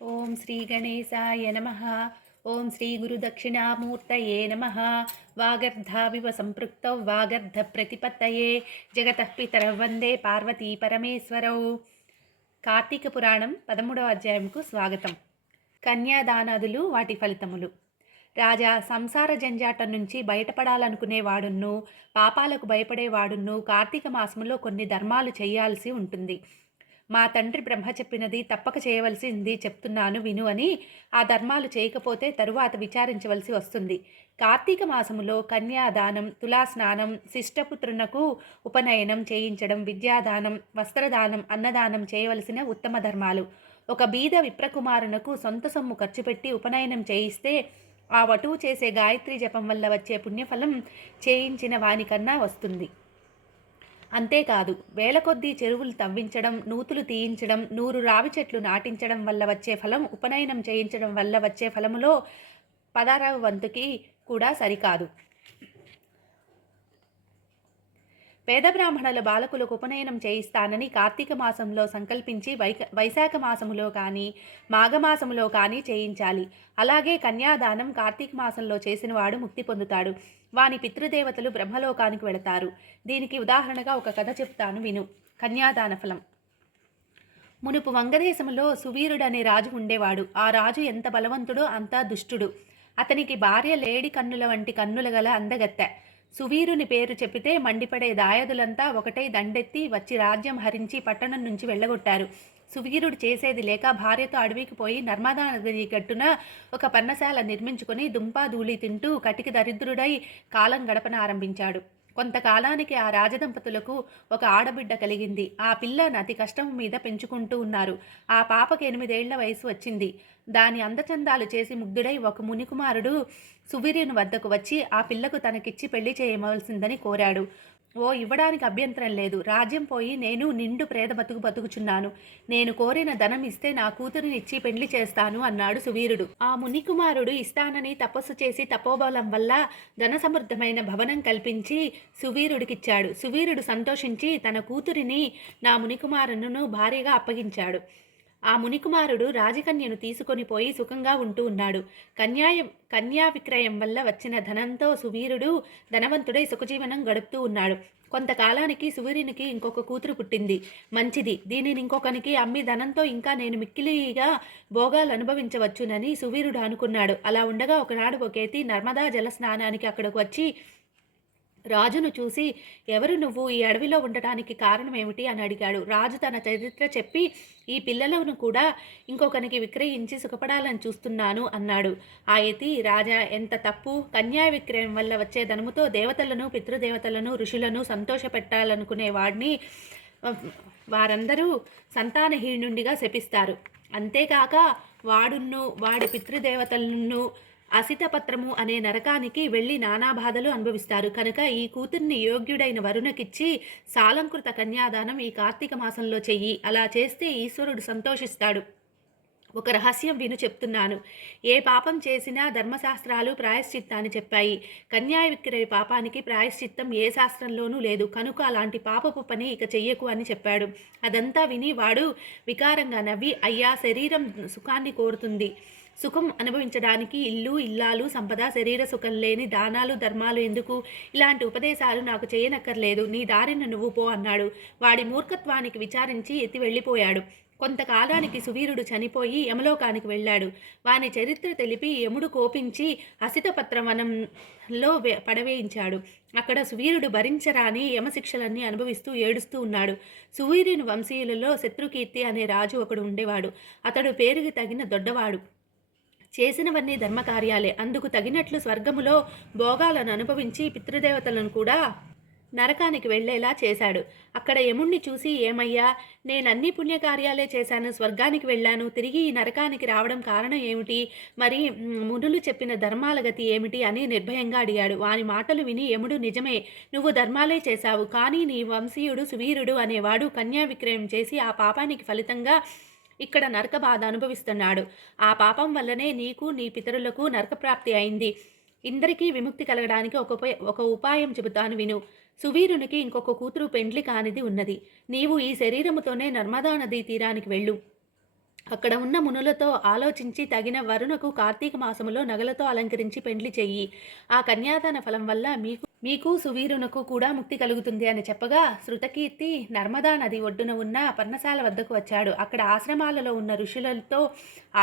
ఓం శ్రీ గణేశాయ నమః. ఓం శ్రీ గురుదక్షిణామూర్తయే నమః. వాగర్ధావివ సంపృక్తౌ వాగర్ధ ప్రతిపత్తయే జగతః పితరౌ వందే పార్వతీ పరమేశ్వరౌ. కార్తీక పురాణం 13వ అధ్యాయంకు స్వాగతం. కన్యాదానాదులు, వాటి ఫలితములు. రాజా, సంసార జంజాటం నుంచి బయటపడాలనుకునేవాడును, పాపాలకు భయపడేవాడును కార్తీక మాసంలో కొన్ని ధర్మాలు చేయాల్సి ఉంటుంది. మా తండ్రి బ్రహ్మ చెప్పినది తప్పక చేయవలసింది చెప్తున్నాను విను అని ఆ ధర్మాలు చేయకపోతే తరువాత విచారించవలసి వస్తుంది. కార్తీక మాసములో కన్యాదానం, తులాస్నానం, శిష్టపుత్రునకు ఉపనయనం చేయించడం, విద్యాదానం, వస్త్రదానం, అన్నదానం చేయవలసిన ఉత్తమ ధర్మాలు. ఒక బీద విప్రకుమారునకు సొంత సొమ్ము ఖర్చు పెట్టి ఉపనయనం చేయిస్తే ఆ వటువు చేసే గాయత్రి జపం వల్ల వచ్చే పుణ్యఫలం చేయించిన వానికన్నా వస్తుంది. అంతేకాదు, వేల కొద్దీ చెరువులు తవ్వించడం, నూతులు తీయించడం, 100 రావి చెట్లు నాటించడం వల్ల వచ్చే ఫలం ఉపనయనం చేయించడం వల్ల వచ్చే ఫలములో 16వ వంతుకి కూడా సరికాదు. పేద బ్రాహ్మణుల బాలకులకు ఉపనయనం చేయిస్తానని కార్తీక మాసంలో సంకల్పించి వైశాఖ మాసములో కానీ మాఘమాసములో కానీ చేయించాలి. అలాగే కన్యాదానం కార్తీక మాసంలో చేసినవాడు ముక్తి పొందుతాడు. వాని పితృదేవతలు బ్రహ్మలోకానికి వెళతారు. దీనికి ఉదాహరణగా ఒక కథ చెప్తాను విను. కన్యాదాన ఫలం. మునుపు వంగదేశములో సువీరుడనే రాజు ఉండేవాడు. ఆ రాజు ఎంత బలవంతుడో అంత దుష్టుడు. అతనికి భార్య లేడి కన్నుల వంటి కన్నుల గల అందగత్తె. సువీరుని పేరు చెప్పితే మండిపడే దాయదులంతా ఒకటై దండెత్తి వచ్చి రాజ్యం హరించి పట్టణం నుంచి వెళ్ళగొట్టారు. సువీరుడు చేసేది లేక భార్యతో అడవికి పోయి నర్మదా నది గట్టున ఒక పర్ణశాల నిర్మించుకొని దుంపాధూళి తింటూ కటికి దరిద్రుడై కాలం గడపనారంభించాడు. కొంతకాలానికి ఆ రాజదంపతులకు ఒక ఆడబిడ్డ కలిగింది. ఆ పిల్లను అతి కష్టం మీద పెంచుకుంటూ ఉన్నారు. ఆ పాపకి 8 ఏళ్ల వయసు వచ్చింది. దాని అందచందాలు చేసి ముగ్ధుడై ఒక మునికుమారుడు సువీర్యుని వద్దకు వచ్చి ఆ పిల్లకు తనకిచ్చి పెళ్లి చేయవలసిందని కోరాడు. ఇవ్వడానికి అభ్యంతరం లేదు. రాజ్యం పోయి నేను నిండు ప్రేద బతుకుచున్నాను. నేను కోరిన ధనం ఇస్తే నా కూతురిని ఇచ్చి పెళ్లి చేస్తాను అన్నాడు సువీరుడు. ఆ మునికుమారుడు ఇస్తానని తపస్సు చేసి తపోబలం వల్ల ధన సమృద్ధమైన భవనం కల్పించి సువీరుడికిచ్చాడు. సువీరుడు సంతోషించి తన కూతురిని నా మునికుమారును భార్యగా అప్పగించాడు. ఆ మునికుమారుడు రాజకన్యను తీసుకొని పోయి సుఖంగా ఉంటూ ఉన్నాడు. కన్యా విక్రయం వల్ల వచ్చిన ధనంతో సువీరుడు ధనవంతుడై సుఖజీవనం గడుపుతూ ఉన్నాడు. కొంతకాలానికి సువీరునికి ఇంకొక కూతురు పుట్టింది. మంచిది, దీనిని ఇంకొకనికి అమ్మి ధనంతో ఇంకా నేను మిక్కిలిగా భోగాలు అనుభవించవచ్చునని సువీరుడు అనుకున్నాడు. అలా ఉండగా ఒకనాడు ఒకేతి నర్మదా జల స్నానానికి అక్కడకు వచ్చి రాజును చూసి, ఎవరు నువ్వు, ఈ అడవిలో ఉండటానికి కారణం ఏమిటి అని అడిగాడు. రాజు తన చరిత్ర చెప్పి, ఈ పిల్లలను కూడా ఇంకొకనికి విక్రయించి సుఖపడాలని చూస్తున్నాను అన్నాడు. ఆ యతి, రాజా, ఎంత తప్పు! కన్యా విక్రయం వల్ల వచ్చే ధనముతో దేవతలను, పితృదేవతలను, ఋషులను సంతోషపెట్టాలనుకునే వాడిని వారందరూ సంతానహీనుండిగా శపిస్తారు. అంతేకాక వాడును వాడి పితృదేవతలను అసితపత్రము అనే నరకానికి వెళ్ళి నానా బాధలు అనుభవిస్తారు. కనుక ఈ కూతుర్ని యోగ్యుడైన వరుణకిచ్చి సాలంకృత కన్యాదానం ఈ కార్తీక మాసంలో చెయ్యి. అలా చేస్తే ఈశ్వరుడు సంతోషిస్తాడు. ఒక రహస్యం విను చెప్తున్నాను. ఏ పాపం చేసినా ధర్మశాస్త్రాలు ప్రాయశ్చిత్తాన్ని చెప్పాయి. కన్యా విక్రయ పాపానికి ప్రాయశ్చిత్తం ఏ శాస్త్రంలోనూ లేదు. కనుక అలాంటి పాపపు పని ఇక చెయ్యకు అని చెప్పాడు. అదంతా విని వాడు వికారంగా నవ్వి, అయ్యా, శరీరం సుఖాన్ని కోరుతుంది. సుఖం అనుభవించడానికి ఇల్లు, ఇల్లాలు, సంపద, శరీర సుఖం లేని దానాలు, ధర్మాలు ఎందుకు? ఇలాంటి ఉపదేశాలు నాకు చేయనక్కర్లేదు. నీ దారిన నువ్వు పో అన్నాడు. వాడి మూర్ఖత్వానికి విచారించి ఎత్తి వెళ్ళిపోయాడు. కొంతకాలానికి సువీరుడు చనిపోయి యమలోకానికి వెళ్ళాడు. వాని చరిత్ర తెలిపి యముడు కోపించి అసితపత్ర వనంలో పడవేయించాడు. అక్కడ సువీరుడు భరించరాని యమశిక్షలన్నీ అనుభవిస్తూ ఏడుస్తూ ఉన్నాడు. సువీరుని వంశీయులలో శత్రుకీర్తి అనే రాజు ఒకడు ఉండేవాడు. అతడు పేరుకి తగిన దొడ్డవాడు. చేసినవన్నీ ధర్మకార్యాలే. అందుకు తగినట్లు స్వర్గములో భోగాలను అనుభవించి పితృదేవతలను కూడా నరకానికి వెళ్లేలా చేశాడు. అక్కడ యముణ్ణి చూసి, ఏమయ్యా, నేనన్ని పుణ్యకార్యాలే చేశాను, స్వర్గానికి వెళ్ళాను, తిరిగి ఈ నరకానికి రావడం కారణం ఏమిటి? మరి మునులు చెప్పిన ధర్మాల గతి ఏమిటి అని నిర్భయంగా అడిగాడు. వాని మాటలు విని యముడు, నిజమే, నువ్వు ధర్మాలే చేశావు, కానీ నీ వంశీయుడు సువీరుడు అనేవాడు కన్యా విక్రయం చేసి ఆ పాపానికి ఫలితంగా ఇక్కడ నరక బాధ అనుభవిస్తున్నాడు. ఆ పాపం వల్లనే నీకు, నీ పితరులకు నరకప్రాప్తి అయింది. ఇందరికీ విముక్తి కలగడానికి ఒక ఉపాయం చెబుతాను విను. సువీరునికి ఇంకొక కూతురు పెండ్లి కానిది ఉన్నది. నీవు ఈ శరీరముతోనే నర్మదా నదీ తీరానికి వెళ్ళు. అక్కడ ఉన్న మునులతో ఆలోచించి తగిన వరుణకు కార్తీక మాసములో నగలతో అలంకరించి పెండ్లి చెయ్యి. ఆ కన్యాదాన ఫలం వల్ల మీకు సువీరునకు కూడా ముక్తి కలుగుతుంది అని చెప్పగా, శృతకీర్తి నర్మదా నది ఒడ్డున ఉన్న పర్ణశాల వద్దకు వచ్చాడు. అక్కడ ఆశ్రమాలలో ఉన్న ఋషులతో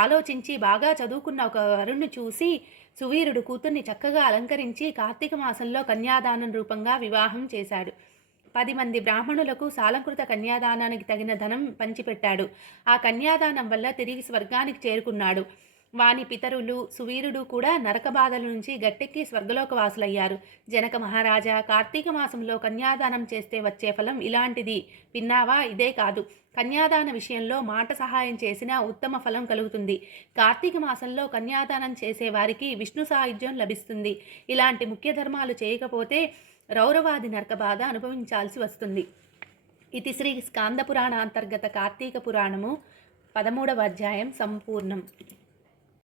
ఆలోచించి బాగా చదువుకున్న ఒక వరుణ్ణి చూసి సువీరుడు కూతుర్ని చక్కగా అలంకరించి కార్తీక మాసంలో కన్యాదానం రూపంగా వివాహం చేశాడు. 10 మంది బ్రాహ్మణులకు సాలంకృత కన్యాదానానికి తగిన ధనం పంచిపెట్టాడు. ఆ కన్యాదానం వల్ల తిరిగి స్వర్గానికి చేరుకున్నాడు. వాని పితరులు సువీరుడు కూడా నరక బాధల నుంచి గట్టెక్కి స్వర్గలోకవాసులయ్యారు. జనక మహారాజా, కార్తీక మాసంలో కన్యాదానం చేస్తే వచ్చే ఫలం ఇలాంటిది విన్నావా? ఇదే కాదు, కన్యాదాన విషయంలో మాట సహాయం చేసినా ఉత్తమ ఫలం కలుగుతుంది. కార్తీక మాసంలో కన్యాదానం చేసే వారికి విష్ణు సాయుధ్యం లభిస్తుంది. ఇలాంటి ముఖ్య ధర్మాలు చేయకపోతే రౌరవాది నరక బాధ అనుభవించాల్సి వస్తుంది. ఇది శ్రీ స్కాంద పురాణ అంతర్గత కార్తీక పురాణము 13వ అధ్యాయం సంపూర్ణం.